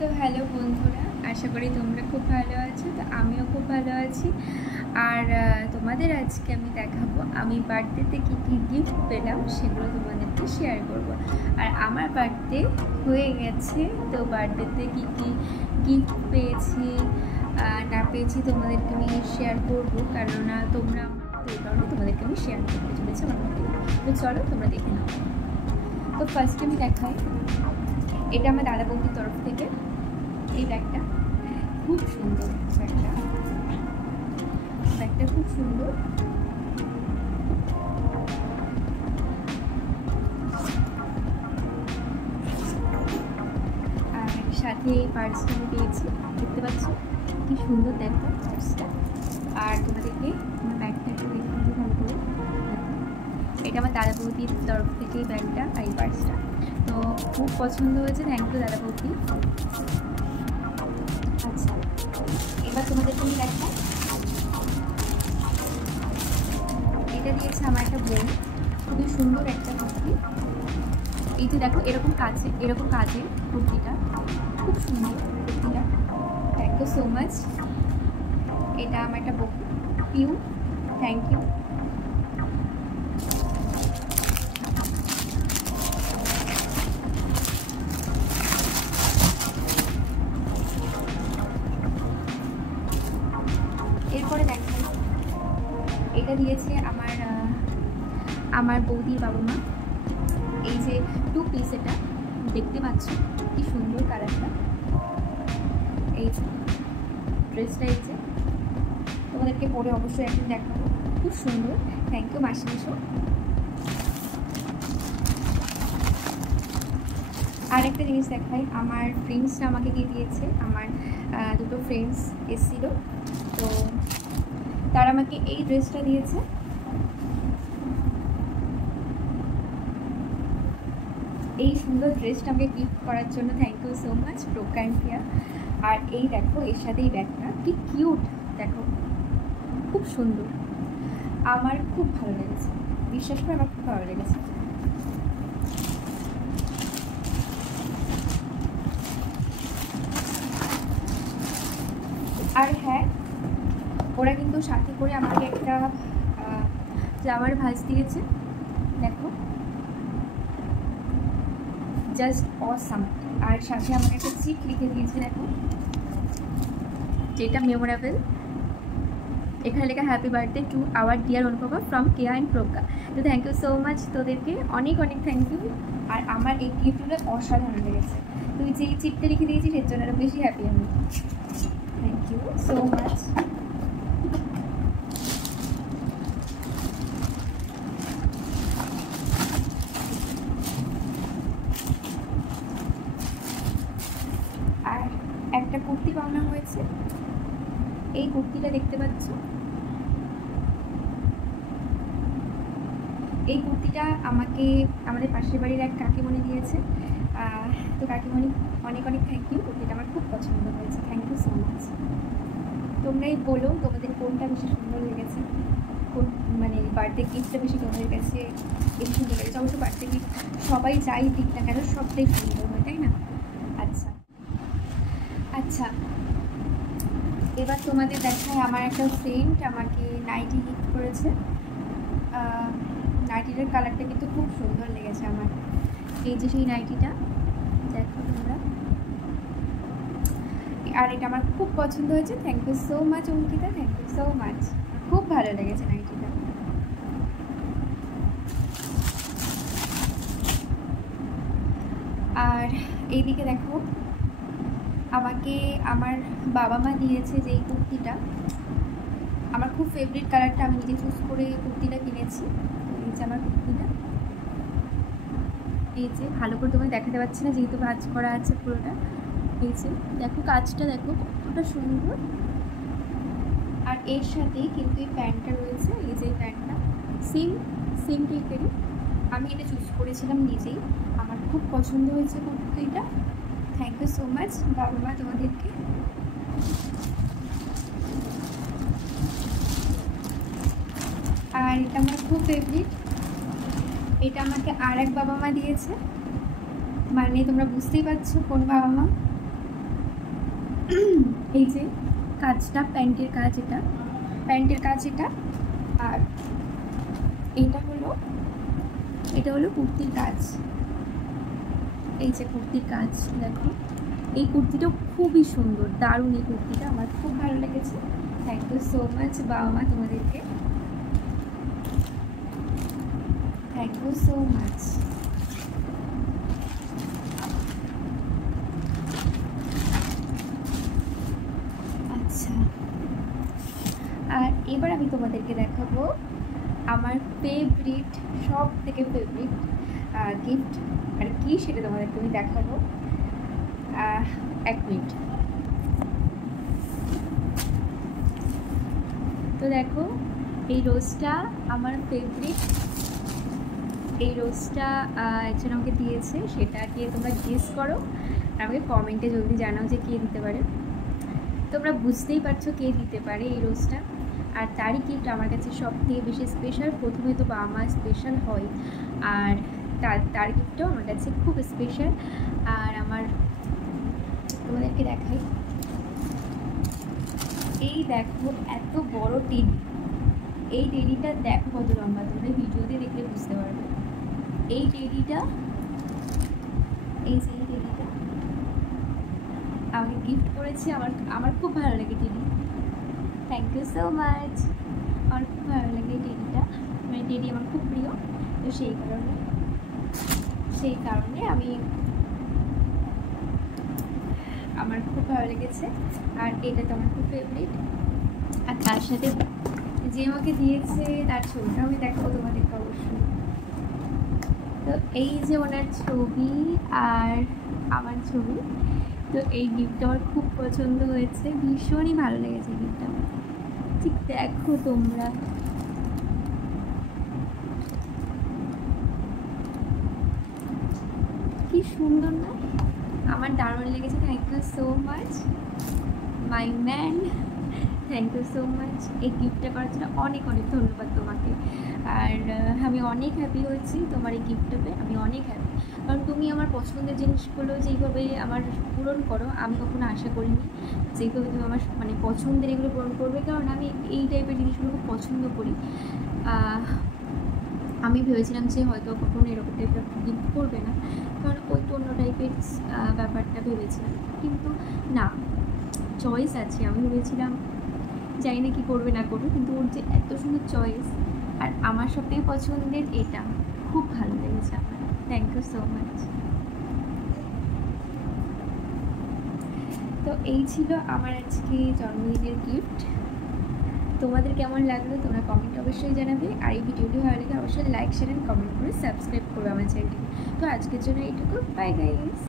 তো হ্যালো বন্ধুরা, আশা করি তোমরা খুব ভালো আছো। তো আমিও খুব ভালো আছি। আর তোমাদের আজকে আমি দেখাবো আমি বার্থডেতে কী কী গিফট পেলাম, সেগুলো তোমাদেরকে শেয়ার করব। আর আমার বার্থডে হয়ে গেছে, তো বার্থডেতে কী কী গিফট পেয়েছি না পেয়েছি তোমাদেরকে আমি শেয়ার করবো, কারণ তোমরা এই কারণে তোমাদেরকে আমি শেয়ার করতে চলেছি আমার বার্থডে। তো চলো তোমরা দেখে নাও। তো ফার্স্টে আমি দেখাই, এটা আমার দাদা বৌদির তরফ থেকে এই ব্যাগটা। খুব সুন্দর ব্যাগটা খুব সুন্দর। আর সাথে এই পার্সটা আমি পেয়েছি, দেখতে পাচ্ছ কি সুন্দর দেখো পার্সটা। আর তোমাদেরকে আমার ব্যাগটা একটু দেখে দিতে ভালো করে। এটা আমার দাদা বৌদির তরফ থেকে এই ব্যাগটা আর এই পার্সটা, তো খুব পছন্দ হয়েছে। থ্যাংক ইউ দাদা বৌদি। আচ্ছা, এবার তোমাদেরকে আমি দেখাই, এটা দিয়েছে আমার একটা বোন, খুবই সুন্দর একটা কুর্তি। এই যে দেখো এরকম কাজের কুর্তিটা, খুব সুন্দর কুর্তিটা। Thank you so much. এটা আমার একটা বোন, পিউ, থ্যাংক ইউ। এরপরে দেখাই, এটা দিয়েছে আমার বৌদির বাবা মা। এই যে 2 পিস, এটা দেখতে পাচ্ছ কি সুন্দর কালারটা। এই ড্রেসটা এই যে তোমাদেরকে পরে অবশ্যই একদিন দেখাবো, খুব সুন্দর। থ্যাংক ইউ মাসি এসো। আর একটা জিনিস দেখাই, আমার ফ্রেন্ডসরা আমাকে দিয়ে দিয়েছে। আমার দুটো ফ্রেন্ডস এসেছিল, তো তারা আমাকে এই ড্রেসটা দিয়েছে। এই সুন্দর ড্রেসটা আমাকে গিফট করার জন্য থ্যাংক ইউ সো মাচ প্রোকাইন্টিয়া। আর এই দেখো এর সাথে এই ব্যাগটা কি কিউট, দেখো খুব সুন্দর। আমার খুব ভালো লেগেছে, বিশ্বাস করে আমার খুব ভালো লেগেছে। আর হ্যাঁ, ওরা কিন্তু সাথে করে আমাকে একটা ফ্লাওয়ার ভাস দিয়েছে, দেখো জাস্ট অসাম। আর সাথে আমাকে একটা চিট লিখে দিয়েছে, দেখো যেটা মেমোরেবল। এখানে লেখা happy birthday to our dear Anupama from Keya and Pragya. তো থ্যাংক ইউ সো মাচ, তোদেরকে অনেক অনেক থ্যাংক ইউ। আর আমার এই গিফটগুলো অসাধারণ লেগেছে। তুই যে এই চিটটা লিখে দিয়েছিস এর জন্য আরও বেশি হ্যাপি আমি। Thank you so much. আর একটা কুর্তি পাওনা হয়েছে, এই কুর্তিটা দেখতে পাচ্ছ। এই কুর্তিটা আমাকে আমাদের পাশের বাড়ির এক কাকিমণি দিয়েছে। তো কাকিমণি অনেক অনেক থ্যাংক ইউ। কুর্তিটা আমার খুব পছন্দ হয়েছে, থ্যাংক ইউ সো মাচ। তোমরাই বলো তোমাদের কোনটা বেশি সুন্দর লেগেছে, কোন মানে বার্থডে গিফটটা বেশি তোমাদের কাছে বেশি সুন্দর লেগেছে। অবশ্য বার্থডে গিফট সবাই যাই দিক না কেন সবটাই সুন্দর হয়, তাই না? আচ্ছা আচ্ছা, এবার তোমাদের দেখায়, আমার একটা ফ্রেন্ড আমাকে নাইটি গিফট করেছে। নাইটিটার কালারটা কিন্তু খুব সুন্দর লেগেছে আমার। এই যে সেই নাইটিটা দেখো তোমরা, আর এটা আমার খুব পছন্দ হয়েছে। Thank you so much Ankita, thank you so much, খুব ভালো লেগেছে নাইটিটা। আর এইদিকে দেখো, আমাকে আমার বাবা মা দিয়েছে যে এই কুর্তিটা, আমার খুব ফেভারিট কালারটা, আমি নিজে চুজ করে কুর্তিটা কিনেছি। এই যে আমার কুর্তিটা, এই যে ভালো করে তোমায় দেখাতে পারছি না যেহেতু ভাঁজ করা আছে পুরোটা। এই যে দেখো কাজটা দেখো কতটা সুন্দর। আর এর সাথেই কিন্তু এই প্যান্টটা রয়েছে, এই যে প্যান্টটা সেম টাইপেরই। আমি এটা চুজ করেছিলাম নিজেই, আমার খুব পছন্দ হয়েছে কুর্তিটা। থ্যাংক ইউ সো মাচ বাবা মা তোমাদেরকে। আর এটা আমার খুব ফেভারিট, এটা আমাকে আর এক বাবা মা দিয়েছে, মানে তোমরা বুঝতেই পারছো কোন বাবা মা। এই যে কাজটা, প্যান্টের কাজ, এটা আর এটা হলো কুর্তির কাজ। এই যে কুর্তির কাজ দেখো, এই কুর্তিটা খুবই সুন্দর, দারুণ। এই কুর্তিটা আমার খুব ভালো লেগেছে। থ্যাংক ইউ সো মাচ বাবা মা, তোমাদেরকে থ্যাংক ইউ সো মাচ। আচ্ছা, আর এবার আমি তোমাদেরকে দেখাবো আমার ফেভারিট, সব থেকে ফেভারিট গিফট আর কি, সেটা তোমাদেরকে আমি দেখাবো। 1 মিনিট। তো দেখো, এই রোজটা আমার ফেভারিট। এই রোজটা একজন আমাকে দিয়েছে, সেটাকে তোমরা গেস করো আর আমাকে কমেন্টে জলদি জানাও যে কে দিতে পারে। তোমরা বুঝতেই পারছো কে দিতে পারে এই রোজটা। আর তারই গিফট আমার কাছে সব থেকে বেশি স্পেশাল। প্রথমে তো বাবা মা স্পেশাল হয়, আর তার গিফটটাও আমার কাছে খুব স্পেশাল। আর আমার তোমাদেরকে দেখাই, এই দেখো এত বড় টেডি। এই টেডিটা দেখো কত লম্বা, তোমরা ভিডিওতে দেখলে বুঝতে পারবে। এই টেডিটা, এই যে টেডিটা আমাকে গিফট করেছে। আমার খুব ভালো লাগে teddy. Thank you so much. আমার খুব ভালো লাগে এই টেডিটা, মানে টেডি আমার খুব প্রিয়। তো সেই কারণে আমার খুব ভালো লেগেছে। আর এটা তো আমার খুব ফেভারিট। আর তার সাথে যে আমাকে দিয়েছে তার ছবিটা আমি দেখাবো তোমাদেরকে অবশ্যই। তো এই যে ওনার ছবি আর আমার ছবি। তো এই গিফটটা আমার খুব পছন্দ হয়েছে, ভীষণই ভালো লেগেছে গিফটটা আমার। ঠিক দেখো তোমরা, কি সুন্দর না? আমার দারুণ লেগেছে। Thank you so much my man, thank you so much. এই গিফটটা করার জন্য অনেক অনেক ধন্যবাদ তোমাকে। আর আমি অনেক হ্যাপি হয়েছি তোমার এই গিফটটা পেয়ে, আমি অনেক হ্যাপি। কারণ তুমি আমার পছন্দের জিনিসগুলো যেইভাবে আমার পূরণ করো, আমি কখনো আশা করিনি যেইভাবে তুমি আমার মানে পছন্দের এগুলো পূরণ করবে। কারণ আমি এই টাইপের জিনিসগুলো খুব পছন্দ করি। আমি ভেবেছিলাম যে হয়তো কখনো এরকম টাইপের গিফট করবে না, কারণ ওই অন্য টাইপের ব্যাপারটা ভেবেছিলাম। কিন্তু না, চয়েস আছে। আমি ভেবেছিলাম জানি না কি করবে না করবে, কিন্তু ওর যে এত সুন্দর চয়েস, আর আমার সবথেকে পছন্দের এটা খুব ভালো লেগেছে আমার। Thank you so much. তো এই ছিল আমার আজকে জন্মদিনের গিফট। তোমাদের কেমন লাগলো তোমরা কমেন্ট অবশ্যই জানাবে। আর এই ভিডিওটি ভালো লাগে অবশ্যই লাইক, শেয়ার অ্যান্ড কমেন্ট করে সাবস্ক্রাইব করবে আমার চ্যানেলটি। তো আজকের জন্য এইটুকু, বাই গাইস।